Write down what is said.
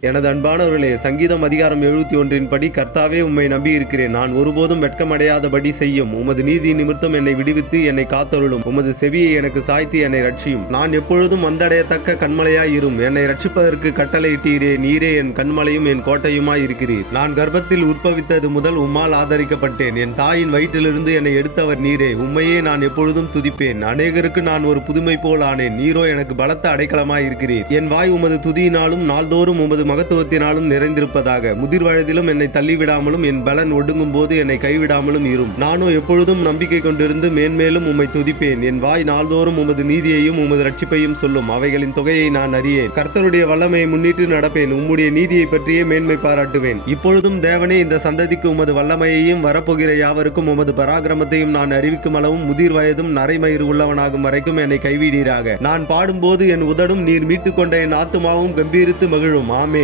எனது அன்பானவர்களே, சங்கீதம் அதிகாரம் 71 படி, கர்த்தாவே உம்மை நம்பியிருக்கிறேன், நான் ஒருபோதும் வெட்கமடையாதபடி செய்யும். உமது நீதி நிமித்தம் என்னை விடுவித்து என்னை காத்தருளும். உமது செவியை எனக்கு சாய்த்து என்னை ரட்சியும். நான் எப்பொழுதும் வந்தடையத்தக்க கண்மலையாய் இரும். என்னை ரட்சிப்பதற்கு கட்டளையிட்டீரே. நீரே என் கண்மலையும் என் கோட்டையுமாய் இருக்கிறீர். நான் கர்ப்பத்தில் உற்பவித்தது முதல் உம்மால் ஆதரிக்கப்பட்டேன். என் தாயின் வயிற்றிலிருந்து என்னை எடுத்தவர் நீரே. உம்மையே நான் எப்பொழுதும் துதிப்பேன். அநேகருக்கு நான் ஒரு புதுமை போல் ஆனேன். நீரோ எனக்கு பலத்த அடைக்கலமாய் இருக்கிறீர். என் வாய் உமது துதியினாலும் நாள்தோறும் உமது மகத்துவத்தினாலும் நிறைந்திருப்பதாக. முதிர் வயதிலும் என்னை தள்ளிவிடாமலும் என் பலன் ஒடுங்கும் போது என்னை கைவிடாமலும் இரும். நானும் எப்பொழுதும் நம்பிக்கை கொண்டிருந்து மேன்மேலும் உம்மை துதிப்பேன். என் வாய் நாள்தோறும் உமது நீதியையும் உமது ரட்சிப்பையும் சொல்லும். அவைகளின் தொகையை நான் அறியேன். கர்த்தருடைய வல்லமையை முன்னிட்டு நடப்பேன். உம்முடைய நீதியை பற்றியே மேன்மை பாராட்டுவேன். இப்பொழுதும் தேவனே, இந்த சந்ததிக்கு உமது வல்லமையையும் வரப்போகிற யாவருக்கும் உமது பராக்கிரமத்தையும் நான் அறிவிக்கும் அளவும் முதிர் வயதும் நரைமயிறு உள்ளவனாகும் வரைக்கும் என்னை கைவிடீராக. நான் பாடும்போது என் உதடும் நீர் மீட்டுக்கொண்ட என் ஆத்துமாவும் கம்பீரித்து மகிழும். ஆமென்.